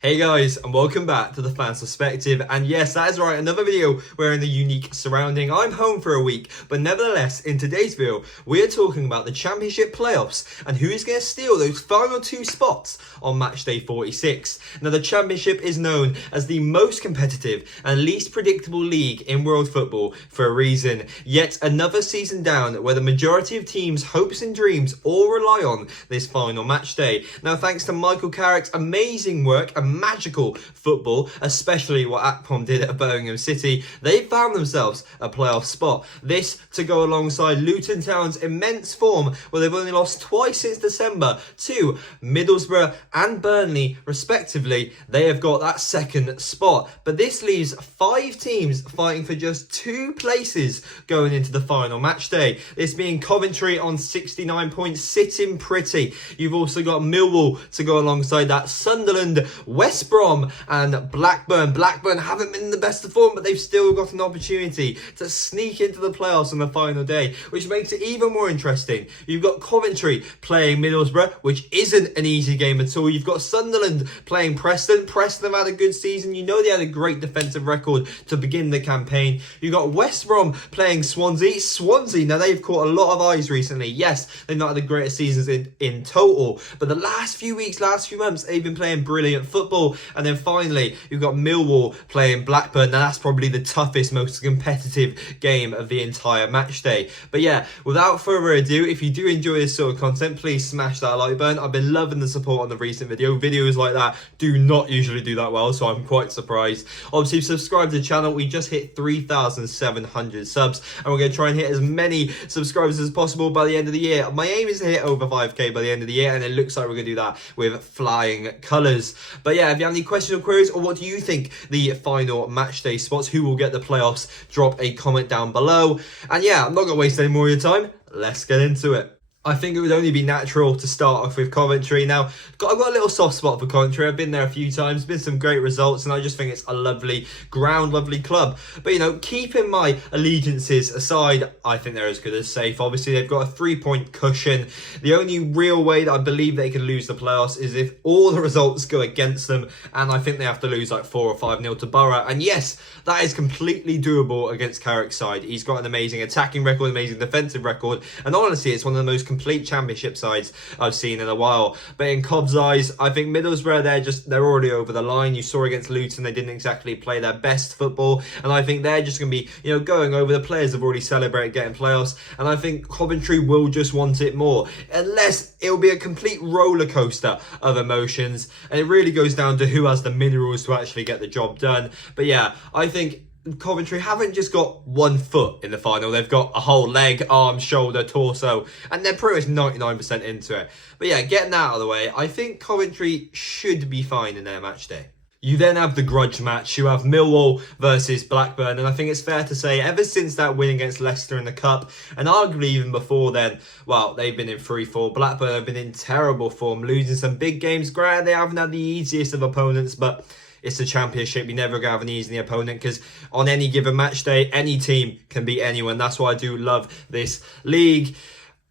Hey guys, and welcome back to the Fans Perspective. And yes, that is right, another video wearing the unique surrounding. I'm home for a week, but nevertheless, in today's video, we are talking about the Championship playoffs and who is going to steal those final two spots on matchday 46. Now, the Championship is known as the most competitive and least predictable league in world football for a reason. Yet another season down where the majority of teams' hopes and dreams all rely on this final matchday. Now, thanks to Michael Carrick's amazing work and magical football, especially what Akpom did at Birmingham City, they found themselves a playoff spot. This to go alongside Luton Town's immense form, where they've only lost twice since December to Middlesborough and Burnley respectively. They have got that second spot, but this leaves 5 teams fighting for just 2 places going into the final match day. This being Coventry on 69 points, sitting pretty. You've also got Millwall to go alongside that, Sunderland, West Brom and Blackburn. Blackburn haven't been in the best of form, but they've still got an opportunity to sneak into the playoffs on the final day, which makes it even more interesting. You've got Coventry playing Middlesbrough, which isn't an easy game at all. You've got Sunderland playing Preston. Preston have had a good season. You know they had a great defensive record to begin the campaign. You've got West Brom playing Swansea. Swansea, now they've caught a lot of eyes recently. Yes, they've not had the greatest seasons in total, but the last few weeks, last few months, they've been playing brilliant football. And then finally, you've got Millwall playing Blackburn. Now that's probably the toughest, most competitive game of the entire match day. But yeah, without further ado, if you do enjoy this sort of content, please smash that like button. I've been loving the support on the recent video. Videos like that do not usually do that well, so I'm quite surprised. Obviously, subscribe to the channel. We just hit 3,700 subs, and we're going to try and hit as many subscribers as possible by the end of the year. My aim is to hit over 5k by the end of the year, and it looks like we're going to do that with flying colours. But yeah, if you have any questions or queries, or what do you think the final match day spots, who will get the playoffs, drop a comment down below. And yeah, I'm not going to waste any more of your time. Let's get into it. I think it would only be natural to start off with Coventry. Now, I've got a little soft spot for Coventry. I've been there a few times, been some great results, and I just think it's a lovely ground, lovely club. But, you know, keeping my allegiances aside, I think they're as good as safe. Obviously, they've got a 3-point cushion. The only real way that I believe they can lose the playoffs is if all the results go against them, and I think they have to lose like 4 or 5-0 to Borough. And yes, that is completely doable against Carrick's side. He's got an amazing attacking record, amazing defensive record, and honestly, it's one of the most complete Championship sides I've seen in a while. But in Cov's eyes, I think Middlesbrough, they're already over the line. You saw against Luton, they didn't exactly play their best football, and I think they're just going to be, you know, going over. The players have already celebrated getting playoffs, and I think Coventry will just want it more, unless it'll be a complete roller coaster of emotions, and it really goes down to who has the minerals to actually get the job done. But yeah, I think Coventry haven't just got 1 foot in the final, they've got a whole leg, arm, shoulder, torso, and they're pretty much 99% into it. But yeah, getting that out of the way, I think Coventry should be fine in their match day. You then have the grudge match. You have Millwall versus Blackburn, and I think it's fair to say ever since that win against Leicester in the Cup, and arguably even before then, well, they've been in free fall. Blackburn have been in terrible form, losing some big games. Granted, they haven't had the easiest of opponents, but it's a Championship. You never have an easy opponent, because on any given match day, any team can beat anyone. That's why I do love this league.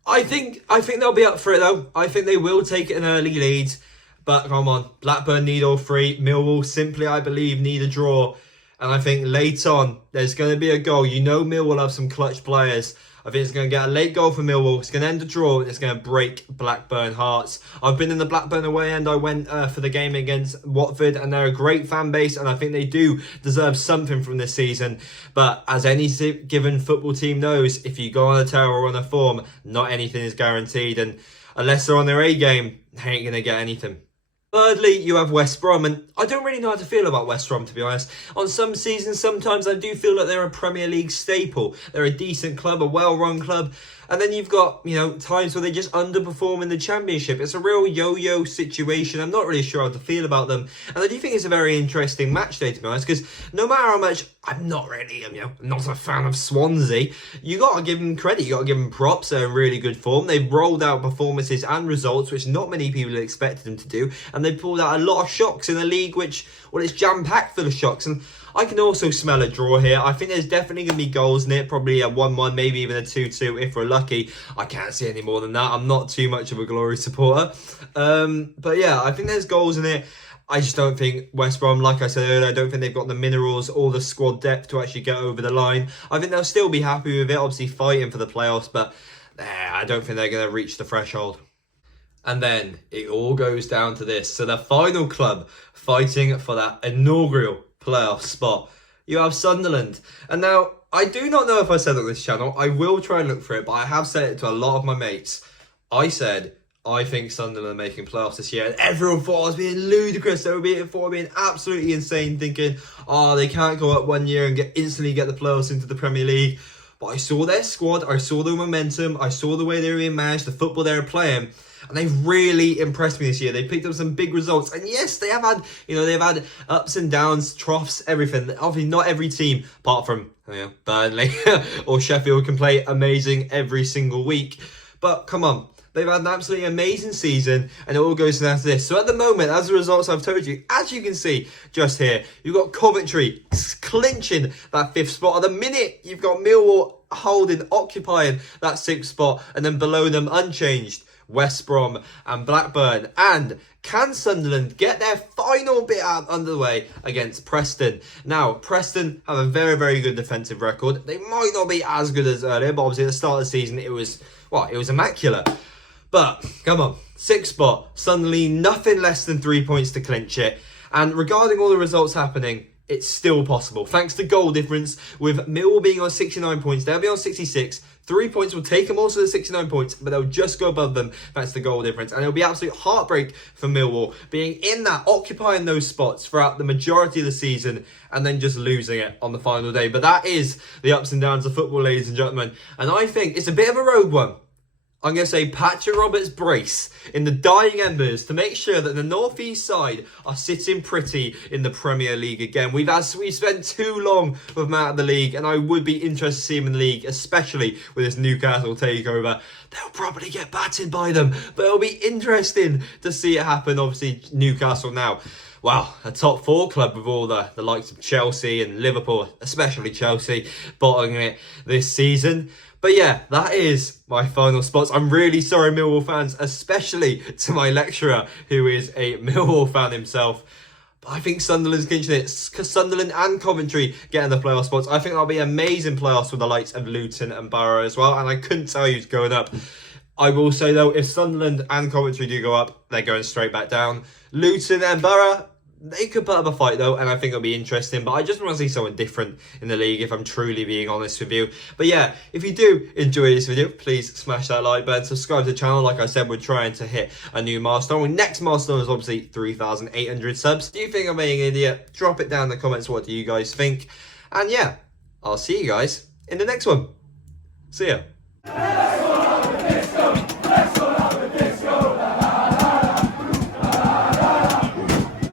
I think they'll be up for it though. I think they will take an early lead. But come on, Blackburn need all 3. Millwall simply, I believe, need a draw. And I think late on, there's going to be a goal. You know Millwall will have some clutch players. I think it's going to get a late goal for Millwall. It's going to end a draw, and it's going to break Blackburn hearts. I've been in the Blackburn away end. I went for the game against Watford, and they're a great fan base, and I think they do deserve something from this season. But as any given football team knows, if you go on a tear or on a form, not anything is guaranteed. And unless they're on their A game, they ain't going to get anything. Thirdly, you have West Brom, and I don't really know how to feel about West Brom, to be honest. On some seasons, sometimes I do feel like they're a Premier League staple. They're a decent club, a well-run club. And then you've got, you know, times where they just underperform in the Championship. It's a real yo-yo situation. I'm not really sure how to feel about them. And I do think it's a very interesting match day, to be honest, because no matter how much I'm not really, you know, not a fan of Swansea, you got to give them credit. You got to give them props. They're in really good form. They've rolled out performances and results, which not many people expected them to do. And they've pulled out a lot of shocks in a league which, well, it's jam-packed full of shocks. And I can also smell a draw here. I think there's definitely going to be goals in it, probably a 1-1, maybe even a 2-2 if we're lucky. I can't see any more than that. I'm not too much of a Glory supporter. But yeah, I think there's goals in it. I just don't think West Brom, like I said earlier, I don't think they've got the minerals or the squad depth to actually get over the line. I think they'll still be happy with it, obviously fighting for the playoffs, but I don't think they're going to reach the threshold. And then it all goes down to this. So the final club fighting for that inaugural playoff spot, you have Sunderland. And now, I do not know if I said it on this channel. I will try and look for it, but I have said it to a lot of my mates. I said, I think Sunderland are making playoffs this year. And everyone thought I was being ludicrous. They were being absolutely insane, thinking, oh, they can't go up 1 year and instantly get the playoffs into the Premier League. But I saw their squad, I saw the momentum, I saw the way they were being managed, the football they were playing. And they've really impressed me this year. They picked up some big results. And yes, they have had, they've had ups and downs, troughs, everything. Obviously, not every team, apart from Burnley or Sheffield, can play amazing every single week. But come on, they've had an absolutely amazing season, and it all goes down to this. So at the moment, as the results I've told you, as you can see just here, you've got Coventry clinching that 5th spot. At the minute, you've got Millwall occupying that 6th spot, and then below them, unchanged, West Brom and Blackburn. And can Sunderland get their final bit out under the way against Preston? Now, Preston have a very, very good defensive record. They might not be as good as earlier, but obviously at the start of the season, it was immaculate. But, come on, 6th spot, Sunderland, nothing less than 3 points to clinch it. And regarding all the results happening, it's still possible. Thanks to goal difference, with Millwall being on 69 points, they'll be on 66. 3 points will take them also to 69 points, but they'll just go above them thanks to goal difference. And it'll be absolute heartbreak for Millwall, being in that, occupying those spots throughout the majority of the season, and then just losing it on the final day. But that is the ups and downs of football, ladies and gentlemen. And I think it's a bit of a rogue one. I'm going to say Patrick Roberts' brace in the dying embers to make sure that the North East side are sitting pretty in the Premier League again. We've spent too long with them out of the league, and I would be interested to see them in the league, especially with this Newcastle takeover. They'll probably get battered by them, but it'll be interesting to see it happen. Obviously, Newcastle now, wow, a top 4 club with all the likes of Chelsea and Liverpool, especially Chelsea, bottoming it this season. But yeah, that is my final spots. I'm really sorry, Millwall fans, especially to my lecturer, who is a Millwall fan himself. But I think Sunderland's clinching it. Sunderland and Coventry getting the playoff spots. I think that'll be amazing playoffs with the likes of Luton and Borough as well. And I couldn't tell you who's going up. I will say, though, if Sunderland and Coventry do go up, they're going straight back down. Luton and Borough, they could put up a fight, though, and I think it'll be interesting. But I just want to see someone different in the league, if I'm truly being honest with you. But yeah, if you do enjoy this video, please smash that like button, subscribe to the channel. Like I said, we're trying to hit a new milestone. Our next milestone is obviously 3,800 subs. Do you think I'm being an idiot? Drop it down in the comments. What do you guys think? And yeah, I'll see you guys in the next one. See ya.